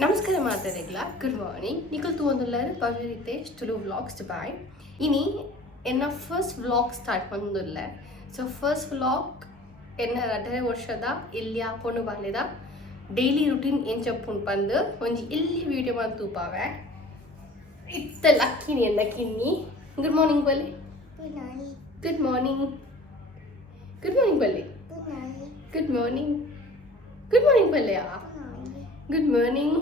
ನಮಸ್ಕಾರ ಮಾತಾಡಿಲ್ಲ good morning Nikhil ತೂಂದುಲ್ಲಾರು Bhavya Rithesh Tulu vlogs Dubai ini enna first vlog start mandulla so first vlog enna 2 ವರ್ಷದ ಇಲ್ಲಿ ಆಪೊಂಡು ಬಾಲೆದ ಡೈಲಿ ರೂಟೀನ್ ಏನ್ ಚಪ್ಪುಂಡು ಬಂದು ಒಂಜಿ ಇಲ್ಲಿ ವಿಡಿಯೋ ಮಾಡಿ ತೂಪಾವೆ ಇತ್ತ ಲಕ್ಕಿನಿ ಎಲ್ಲ ಕಿನ್ನಿ ಗುಡ್ ಮಾರ್ನಿಂಗ್ ಬಲ್ಲಿ ಗುಡ್ ಮಾರ್ನಿಂಗ್ ಗುಡ್ ಮಾರ್ನಿಂಗ್ ಬಲ್ಲಿ good morning good morning Ballia good morning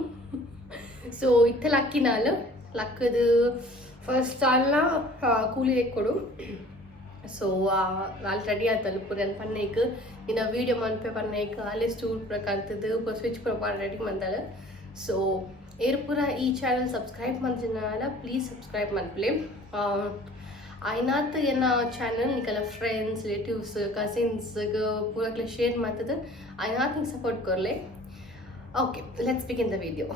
so ಇತ್ತ ಲಕ್ಕಿ ನಾಲ್ ಲಕ್ಕದು ಫಸ್ಟ್ ಅಲ್ಲ ಕೂಲಿ ಕೊಡು ಸೊ ಅಲ್ಲಿ ರೆಡಿ ಆಯ್ತಲ್ಲ ಪೂರ ಪನ್ನೈಕ್ ಇನ್ನು ವೀಡಿಯೋ ಮನ್ಪೆ ಪನ್ನೈಕ್ ಅಲ್ಲಿ ಸ್ಟೂಲ್ ಪ್ರಕಾಂತದ್ದು ಸ್ವಿಚ್ ಪ್ರಪಾರ ರೆಡಿ ಮಂದಾಳ ಸೊ ಏರು ಪೂರ ಈ ಚಾನಲ್ ಸಬ್ಸ್ಕ್ರೈಬ್ ಮಂಜಿನಾಲ ಪ್ಲೀಸ್ ಸಬ್ಸ್ಕ್ರೈಬ್ ಮನ್ಪ್ಲೆ ಆಯ್ನಾತ್ ಏನ ಚಾನಲ್ ನಿಕಲ ಫ್ರೆಂಡ್ಸ್ ರಿಲೇಟಿವ್ಸ್ ಕಸಿನ್ಸ್ಗೆ ಪೂರಕ್ಲೆ ಶೇರ್ ಮಾಡ್ತದೆ ಆಯ್ನಾತ್ ನಿಂಗೆ support ಕೊರ್ಲೆ Okay, let's begin the video.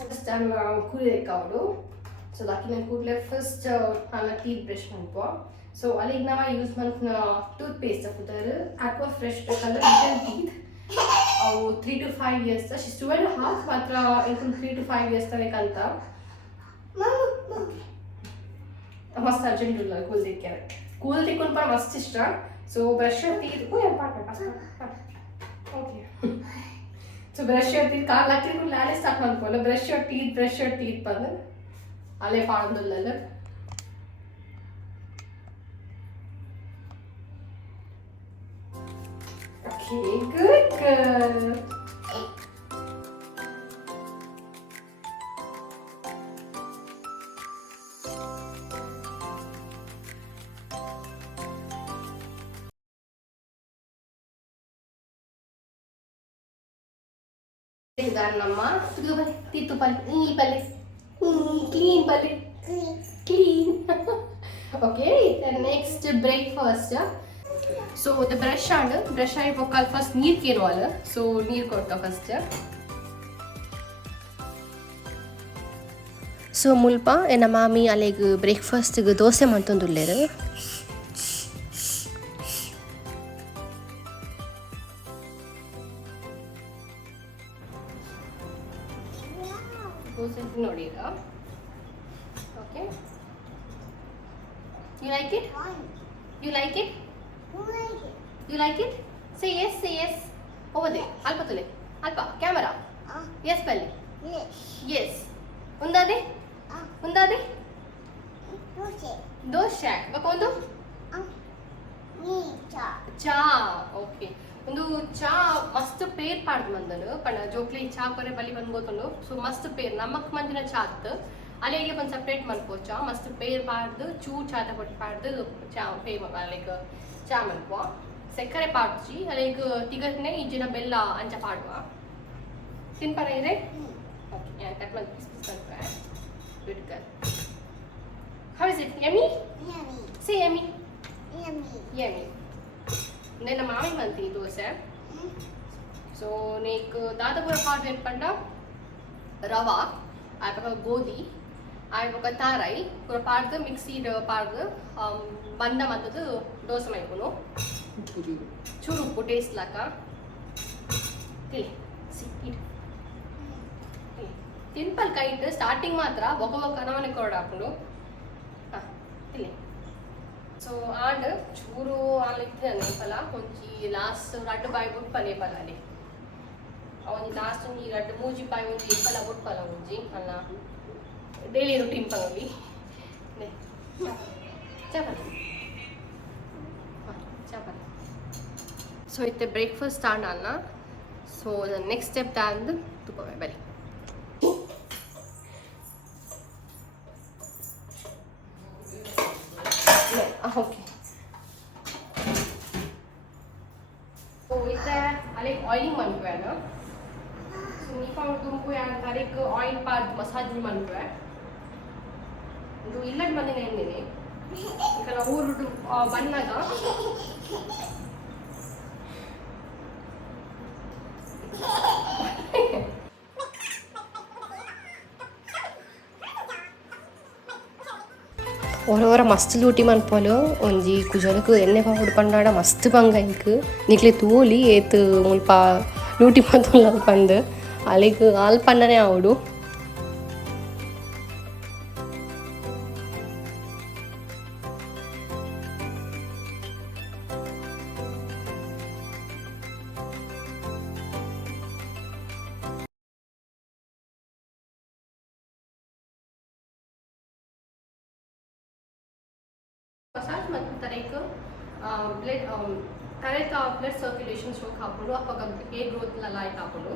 First I'm ಕೂದಲು ಎಕ್ಕಾವುದು ಸೊ ಲಕ್ಕಿ ನಾನು ಕೂದಲೆ ಫಸ್ಟ್ ನಾನು ಟೀತ್ ಬ್ರಷ್ ಮಾಡ್ಕೊ ಸೊ ಅಲ್ಲಿಗೆ ನಾವು ಯೂಸ್ ಮಾಡ್ನ ಟೂತ್ ಪೇಸ್ಟ್ ಹಾಕೋತಾರೆ Aquafresh colour return teeth ಅವು 3 to 5 years ಶೀಸ್ 2.5 ಮಾತ್ರ ಇನ್ಕಮ್ 3 to 5 years ತನಕಂತ ಮಸ್ತ್ ಅರ್ಜೆಂಟ್ ಇಲ್ಲ ಕೂಲ್ ತಿಕ್ಕೊಂಡು ಪರ ಮಸ್ತ್ ಇಷ್ಟ so brush teeth okay so brush teeth ಕಾಲು ಹಾಕಿಕೊಂಡು ಲಾಲೆ ಸ್ಟಾರ್ಟ್ ಮಾಡ್ಕೊಳ್ಳ ಬ್ರಷ್ ಟೀತ್ ಬಂದು ಅಲ್ಲೇ ಪಾಡೋದಿಲ್ಲ ಓಕೆ ಗುಡ್ ಗರ್ಲ್ ನಮ್ಮ ತಿತ್ತು ಪಲ್ಲೆ ಈ ಪಲ್ಲೆ ಕ್ಲೀನ್ ಪಲ್ಲೆ clean okay next breakfast so the brush ಆಗಿ ಹೋಗಲ್ ಫಸ್ಟ್ ನೀರು ಕೇರುವಲ್ಲ ಸೊ ನೀರು ಕೊಡ್ತಾ ಫಸ್ಟ್ ಸೊ ಮುಲ್ಪ ಎನ್ನ ಮಾಮಿ ಅಲ್ಲಿಗೆ ಬ್ರೇಕ್ಫಾಸ್ಟ್ಗೆ ದೋಸೆ ಮಾಡ್ತಂದುಲ್ಲೇರು ನೋಡಿರಾ okay you like it say yes over ದೇ ಅಲ್ಪ ತುಲೆ ಅಲ್ಪ ಕ್ಯಾಮರಾ ಎಸ್ ಪಲ್ಲಿ ಎಸ್ ಒಂದಾದೆ ದೋಸೆ ಒಂದು ಚಾ ಓಕೆ ಒಂದು ಚಾ ಮಸ್ತ್ ಪೇರ್ ಪಾಡ್ದು ಬಂದನು ಪಣ ಜೋಕ್ಲಿ ಚಾ ಕೊರೆ ಬಲಿ ಬಂದು ಗೊತ್ತುಂಡು ಸೊ ಮಸ್ತ್ ಪೇರ್ ನಮಕ್ ಮಂದಿನ ಚಾ ಅತ್ತು ಅಲ್ಲಿಗೆ ಒಂದು ಸಪ್ರೇಟ್ ಮನ್ಕೋ ಚಾ ಮಸ್ತ್ ಪೇರ್ ಪಾಡ್ದು ಚೂ ಚಾ ತಗೊಟ್ಟು ಪಾಡ್ದು ಚಾ ಪೇ ಅಲ್ಲಿಗೆ ಚಾ ಮನ್ಕೋ ಸಕ್ಕರೆ ಪಾಡ್ಚಿ ಅಲ್ಲಿಗೆ ತಿಗಟ್ನೆ ಈಜಿನ ಬೆಲ್ಲ ಅಂಚ ಪಾಡುವ ತಿನ್ಪರ ಇದೆ ಓಕೆ ಕಟ್ ಮಾಡಿ piece good girl how is it yummy say yummy ನನ್ನ ಮಾಮಿ ಬಂತಿ ದೋಸೆ ಸೊ ನೀಕು ದಾದಾಪುರ ಪಾಡು ಏರ್ಪಂಡ ರವಾ ಆಯ್ಪಕ ಗೋಧಿ ಆಯ್ಪಕ ತಾರಾಯಿ ಪೂರ ಪಾಡ್ದು ಮಿಕ್ಸಿಡ್ ಪಾಡ್ದು ಬಂದ ಮತ್ತದು ದೋಸೆ ಮೈಪುನು ಚೂರು ಉಪ್ಪು ಟೇಸ್ಟ್ ಲಾಕ ತಿನ್ಪಲ್ ಕೈಟ್ ಸ್ಟಾರ್ಟಿಂಗ್ ಮಾತ್ರ ಬೊಕ್ಕ ನವನೆ ಕೊರಡು ಹಾಕೊಂಡು ಹಾಂ ತಿಳಿ ಸೊ ಆಂಡ್ ಚೂರು ಆಲಿತ್ತೆ ನೆನಪಲ್ಲ ಒಂಜಿ ಲಾಸ್ಟ್ ರಡ್ಡು ಬಾಯಿ ಬುಟ್ಪಲೆ ಪಲಾಲಿ ಒಂಜಿ ಲಾಸ್ಟ್ ಒಂಜಿ ರಡ್ಡು ಮೂಜಿ ಬಾಯಿ ಒಂಜಿ ಪಲ ಬುಟ್ಪಲ ಒಂಜಿ ಅಲ್ಲ ಡೈಲಿ ರೂಟೀನ್ ಪಂಗಲಿ ಚಪಾತಿ ಸೊ ಇತ್ತೆ ಬ್ರೇಕ್ಫಾಸ್ಟ್ ಸ್ಟಾರ್ಟ್ ಅಲ್ಲ ಸೊ ನೆಕ್ಸ್ಟ್ ಸ್ಟೆಪ್ ತಾಂದು ತುಪ್ಪವೆ ಬಲಿ ಓಕೆ ಸೊ ಇತ್ತೆ ಅಲ್ಲಿಗೆ ಆಯಿಲಿಂಗ್ ಮಾಡ್ಬೇಡ ಸೊ ನೀವು ತುಂಬು ಅದಕ್ಕೆ ಆಯಿಲ್ ಪಾರ್ದು ಮಸಾಜ್ ಮಾಡ್ಬೇಡ ಇದು ಇಲ್ಲದ ಬಂದಿನ ಎಣ್ಣೆನೆ ಈಗ ಊರು ಬಂದಾಗ ಓರವರ ಮಸ್ತ್ ಲೂಟಿ ಮನ್ಪೊಲು ಒಂಜಿ ಕುಜಲಕ್ ಎಣ್ಣೆ ಪಾವುಡು ಪಂಡಾಡ ಮಸ್ತ್ ಬಂಗ ಇಂಕ್ ನಿಕ್ಲೆ ತೂಲಿ ಏತ್ ಮುಲ್ಪ ಲೂಟಿ ಮನ್ಪೊಲ್ಲ ಪಂದ್ ಅಲೆಗ್ ಆಲ್ ಪನ್ನನೆ ಆವಡು. ಮಸಾಜ್ ಮತ್ತು ತರೈಕ್ ಬ್ಲಡ್ ತರೈತ ಬ್ಲಡ್ ಸರ್ಕ್ಯುಲೇಷನ್ ಸ್ಟ್ರೋಕ್ ಹಾಕೊಂಡು ಅಪ್ಪ ಹೇರ್ ಗ್ರೋತ್ ಲೈಕ್ ಹಾಕೊಂಡು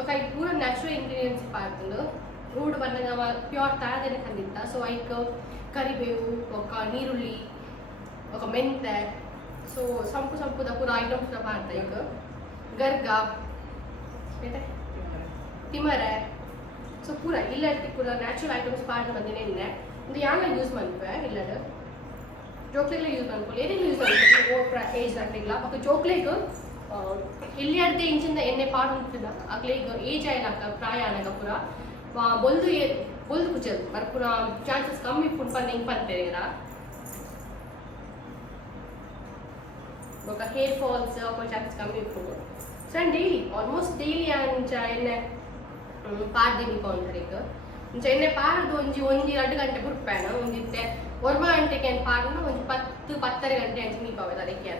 ఒక ఇది కూడా న్యాచురల్ ఇంగ్రీడియంట్స్ పాడుతుంది రూడ్ బన్నగా ప్యూర్ తయారైన కందింత సో ఐక్ కరివేవు ఒక నీరుల్లి ఒక మెంತೆ ಸೊ ಸಂಪುದ ಪೂರ ಐಟಮ್ಸ್ ಪಾಡ್ತಾ ಈಗ ಗರ್ಗ ತಿಮರೆ ಸೊ ಪೂರ ಇಲ್ಲಡ್ತಿ ಕೂಡ ನ್ಯಾಚುರಲ್ ಐಟಮ್ಸ್ ಪಾಡ್ದು ಬಂದಿನಿ ಎಣ್ಣೆ ಇದು ಯಾನ ಯೂಸ್ ಮಾಡ್ತೇವೆ ಇಲ್ಲದ ಜೋಕ್ಲೆಲ್ಲ ಯೂಸ್ ಮಾಡ್ಕೊಳ್ಳಿ ಏನೇನು ಯೂಸ್ ಮಾಡ್ತೀವಿ ಏಜ್ ದಾಟಿಲ್ಲ ಮತ್ತು ಜೋಕ್ಲೆಗೆ ಇಲ್ಲಿ ಅರ್ಧ ಇಂಚಿಂದ ಎಣ್ಣೆ ಪಾಡು ಅಂತಿಲ್ಲ ಆಗ್ಲೇ ಈಗ ಏಜ್ ಆಯ್ಲಾಕ ಪ್ರಾಯ ಆನಾಗ ಪೂರ ಬೊಲ್ದು ಕುಚಲ್ ಬರ್ ಪೂರ ಚಾನ್ಸಸ್ ಕಮ್ಮಿ ಫುಡ್ ಪಂದು ಹಿಂಗೆ ಪಂತೇವೆ ಈಗ ఒక హెయిర్ ఫాల్స్ ఒక ఛాన్సెస్ కಮ್ಮಿ ఇప్పుడు so and daily almost daily ಅಂಚ ಎಣ್ಣೆ ಪಾಡ್ದಿನಿ ಕೌಂಟರಿಗೆ ಅಂಚ ಎಣ್ಣೆ ಪಾಡ್ದು ಒಂಜಿ 2 ಗಂಟೆ ಬಿಡ್ಪೇಣ ಒಂದಿತ್ತೆ 1 ಗಂಟೆಗೆ ಏನು ಪಾಡ್ನ ಒಂದು 10-10:30 ಗಂಟೆ ಅಂಚ ನೀಪಾವೆ ಅದಕ್ಕೆ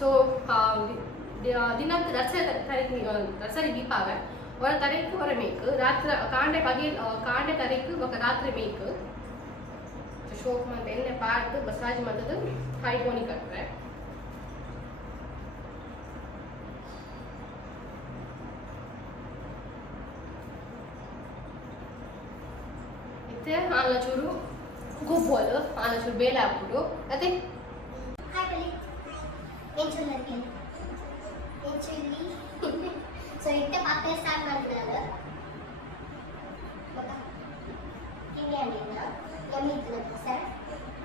ಸೊ ದಿನಕ್ಕೆ ರಸರಿ ದೀಪಾವೆ ಹೊರ ತರಕ್ಕೆ ಹೊರ ಮೇಕ್ ರಾತ್ರಿ ಕಾಂಡೆ ತರಕ್ಕೆ ఒక ರಾತ್ರಿ ಮೇಕ್ ಶೋಕ್ ಮತ್ತೆ ಎಣ್ಣೆ ಪಾಡ್ದು ಮಸಾಜ್ ಮತ್ತದು ಹೈಬೋನಿ ಕಟ್ರೆ ಆಲ ಚೂರು ಗೊಬ್ಬಲು ಆಲ ಚೂರು ಬೇಳೆ ಹಾಕ್ಬಿಟ್ಟು ಅದೇ ಸೊ ಇಟ್ಟೆ ಪಾತ್ರೆ ಸ್ಟಾರ್ಟ್ ಮಾಡ್ತಿದ್ದಾರೆ ಕಿವಿ ಅಂಡಿನ ಯಮ್ಮಿ ಇತ್ತು ಸರ್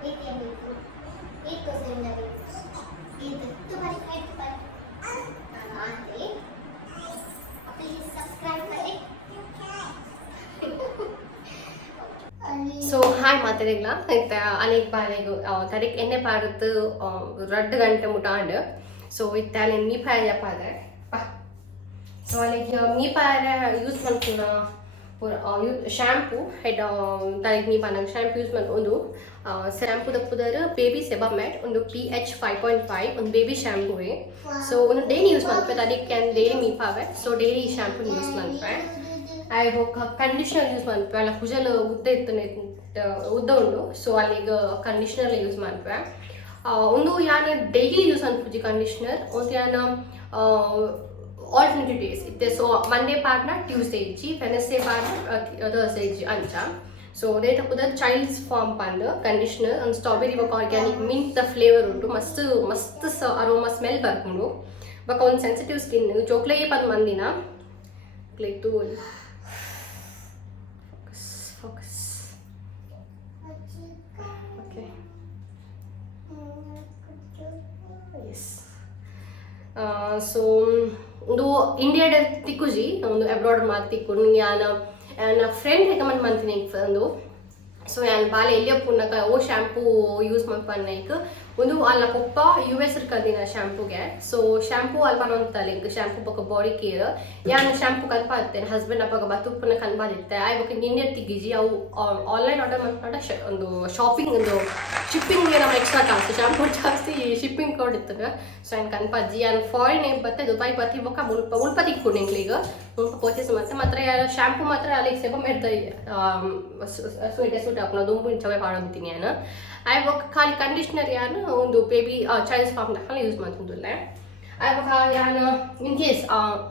ಏತಿ ಅಂಡಿ ಇತ್ತು ಸರಿಂದ ಇದು ತುಬಾರಿ ನಾನು ಆಂತೆ ಪ್ಲೀಸ್ ಸಬ್ಸ್ಕ್ರೈಬ್ ಮಾಡಿ ಸೊ ಹಾಯ್ ಮಾತಾಡಿಲ್ಲ ಆಯ್ತಾ ಅಲ್ಲಿಗೆ ಬಾಳೆಗು ತರಕ್ಕೆ ಎಣ್ಣೆ ಪಾಡುತ್ತು 2 ಗಂಟೆ ಮುಟಾಂಡು ಸೊ ಇತ್ತ ಅಲ್ಲಿ ಮೀಪಾಯ ಪಾದೆ ಸೊ ಅಲ್ಲಿಗೆ ಮೀಪಾಯ ಯೂಸ್ ಮಾಡ್ತೀನ ಶಾಂಪೂ ಹೆಡ್ ತಲೆಗೆ ಮೀಪಾನಾಗ ಶಾಂಪೂ ಯೂಸ್ ಮಾಡಿ ಒಂದು ಶಾಂಪೂ ತಪ್ಪುದಾರ ಬೇಬಿ ಸೆಬಾಮೆಡ್ ಒಂದು PH 5.5 ಒಂದು ಬೇಬಿ ಶಾಂಪೂವೇ ಸೊ ಒಂದು ಡೈಲಿ ಯೂಸ್ ಮಾಡ್ತಾರೆ ಅದಕ್ಕೆ ಡೈಲಿ ಮೀಪಾವೆ ಸೊ ಡೈಲಿ ಈ ಶಾಂಪೂ ಯೂಸ್ ಮಾಡ್ತಾರೆ ಐ ಕಂಡೀಷ್ನರ್ ಯೂಸ್ ಮಾಡ್ತೇವೆ ಅಲ್ಲ ಕುಜಲ್ ಉದ್ದ ಉದ್ದ ಉಂಡು ಸೊ ಅಲ್ಲಿಗೆ ಕಂಡೀಷ್ನರ್ ಯೂಸ್ ಮಾಡ್ತೇವೆ ಒಂದು ಯಾನ ಡೈಲಿ ಯೂಸ್ ಅನ್ಪುಜಿ ಕಂಡೀಷ್ನರ್ ಒಂದು ಯಾನ ಆಲ್ಟರ್ನೇಟಿವ್ ಡೇಸ್ ಇತ್ತೆ ಸೊ ಮಂಡೇ ಪಾರ್ಟ್ನ ಟ್ಯೂಸ್ಡೇ ಇಜ್ಜಿ ವೆನಸ್ಡೇ ಪಾರ್ಟ್ನ ಥರ್ಸ್ಡೇ ಇಜ್ಜಿ ಅಂಚ ಸೊ ಅದೇ ತಪ್ಪದ ಚೈಲ್ಡ್ಸ್ ಫಾರ್ಮ್ ಪಂದು ಕಂಡೀಷ್ನರ್ ಒಂದು ಸ್ಟ್ರಾಬೆರಿ ಬೊಕ್ಕ ಆರ್ಗ್ಯಾನಿಕ್ ಮಿಂಟ್ ಫ್ಲೇವರ್ ಉಂಟು ಮಸ್ತ್ ಅರೋಮಾ ಸ್ಮೆಲ್ ಬರ್ಕೊಂಡು ಬೊಕ್ಕ ಒಂದು ಸೆನ್ಸಿಟಿವ್ ಸ್ಕಿನ್ ಚೋಕ್ಲೆಗೆ ಪಂದು ಮಂದಿನ click to focus okay yes so ಒಂದು ಇಂಡಿಯಾದ ತಿಕ್ಕುಜಿ ಒಂದು ಅಬ್ರಾಡ್ ಮಾತು ತಿಕ್ಕೊಂಡು ನನ್ನ ಫ್ರೆಂಡ್ ರೆಕಮೆಂಡ್ ಮಾಡ್ತೀನಿ ಒಂದು ಸೊ ನಾನು ಬಾಲೆ ಎಲ್ಲಿಯ ಪುನಕ ಓ ಶಾಂಪೂ ಯೂಸ್ ಮಾಡ್ಪನ್ನೈಕ್ ಒಂದು ಅಲ್ಲ ಪಪ್ಪ US ಕಲ್ದಿನ ಶಾಂಪೂಗೆ ಸೊ ಶಾಂಪೂ ಅಲ್ಪ ಅಂತ ಲಿಂಕ್ ಶಾಂಪೂ ಬೊಕ್ಕ ಬಾಡಿ ಕೇರ್ ಯಾನು ಶಾಂಪೂ ಕಲ್ಪಾತ್ತೇನೆ ಹಸ್ಬೆಂಡ್ ಅಪ್ಪಾಗ ಬತ್ತುಪ್ಪನ ಕಲ್ಪಾದಿತ್ತೆ ಆಯ್ ಬೊಕ್ಕ ನಿನ್ನೆ ತಿಗಿಜಿ ಅವು ಆನ್ಲೈನ್ ಆರ್ಡರ್ ಮಾಡ್ಕೊಂಡ ಒಂದು ಶಾಪಿಂಗ್ ಒಂದು ಶಿಪ್ಪಿಂಗ್ ನಮ್ಮ ಎಕ್ಸ್ಟ್ರಾ ಕಾಸು ಶಾಂಪೂ ಜಾಸ್ತಿ ಶಿಪ್ಪಿಂಗ್ ಕೊಡಿತ್ತಗ ಸೊ ನಾನು ಕನ್ಪಾಜಿ ನಾನು ಫಾರಿನ್ ಏನ್ ಬತ್ತೆ ದುಬೈ ಬತ್ತಿ ಬೊಕ್ಕ ಮುಲ್ಪ ತಿಕ್ಕೊಂಡು ನಿಂಗ್ಲೀಗ ಮುಲ್ಪ ಪರ್ಚೇಸ್ ಮತ್ತೆ ಮಾತ್ರ ಶಾಂಪೂ ಮಾತ್ರ ಅಲ್ಲಿಗೆ ಸೆಬಮೆಡ್ ಸ್ವೀಟ್ ಹಾಕೋಣ ದುಂಬು ಇಂಚವೇ ಪಾಡಂತೀನಿ ನಾನು ಆಯ್ ಬೊಕ್ಕ ಖಾಲಿ ಕಂಡೀಷ್ನರ್ ಯಾನು ಒಂದು ಬೇಬಿ ಚೈಲ್ಡ್ಸ್ ಫಾರ್ಮ್ ದಾಖಲೆ ಯೂಸ್ ಮಾಡ್ತಿದ್ದಿಲ್ಲ ಆಯ್ ಬೊಕ್ಕ ಯಾನು ಇನ್ ಕೇಸ್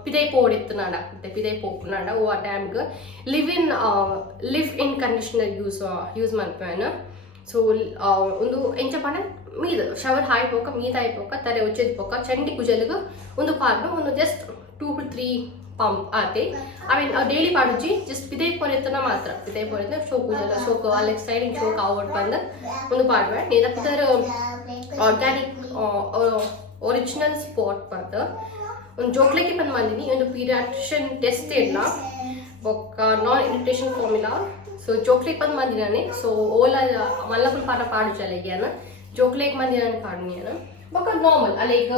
ಪಿದೈ ಪೋಡಿತ್ತು ನಾಡ ಪಿದೈ ಪೋಪು ನಾಡ ಓ ಆ ಟೈಮ್ಗೆ ಲಿವ್ ಇನ್ ಕಂಡೀಷ್ನರ್ ಯೂಸ್ ಮಾಡ್ತೇವೆ ಸೊ ಒಂದು ಎಂಚ ಪಾಡ ಮೀದು ಶವರ್ ಹಾಯ್ಬೋಕ ಮೀದು ಹಾಯ್ಬೋಕ ತಲೆ ಉಜ್ಜದ್ ಬೋಕ ಚಂಡಿ ಕುಜಲ್ಗೆ ಒಂದು ಪಾರ್ನು ಒಂದು ಜಸ್ಟ್ 2 to 3 ಪಂಪ್ ಆತೆ ಅವೇನು ಡೈಲಿ ಪಾಡುಜಿ ಜಸ್ಟ್ ಪಿದೈ ಪೊರೆತನ ಮಾತ್ರ ಪಿದೈ ಪೊರೆತ ಶೋಕು ಜಲ ಶೋಕು ಅಲ್ಲಿ ಸೈಡಿಂಗ್ ಶೋಕ್ ಔಟ್ ಬಂದು ಒಂದು ಪಾಡುವೆ ನೇದ ಪಿದರ್ ಆರ್ಗ್ಯಾನಿಕ್ ಒರಿಜಿನಲ್ ಸ್ಪಾಟ್ ಬಂದು ಒಂದು ಜೋಕ್ಲೆಗೆ ಬಂದು ಬಂದಿನಿ ಒಂದು ಪೀರಿಯಾಟ್ರಿಷನ್ ಟೆಸ್ಟ್ ಇಲ್ಲ ಬೊಕ್ಕ ನಾನ್ ಇರಿಟೇಷನ್ ಫಾರ್ಮುಲಾ ಸೊ ಜೋಕ್ಲೇಕ್ ಬಂದು ಮಂದಿನಾನೆ ಸೊ ಓಲಾ ಮಲ್ಲಪುಲ್ ಪಾಠ ಪಾಡು ಚಲೆಗ್ಯಾನ ಜೋಕ್ಲೇಕ್ ಮಂದಿನಾನೆ ಪಾಡುನಿಯಾನ ಬೊಕ್ಕ ನಾರ್ಮಲ್ ಲೈಕ್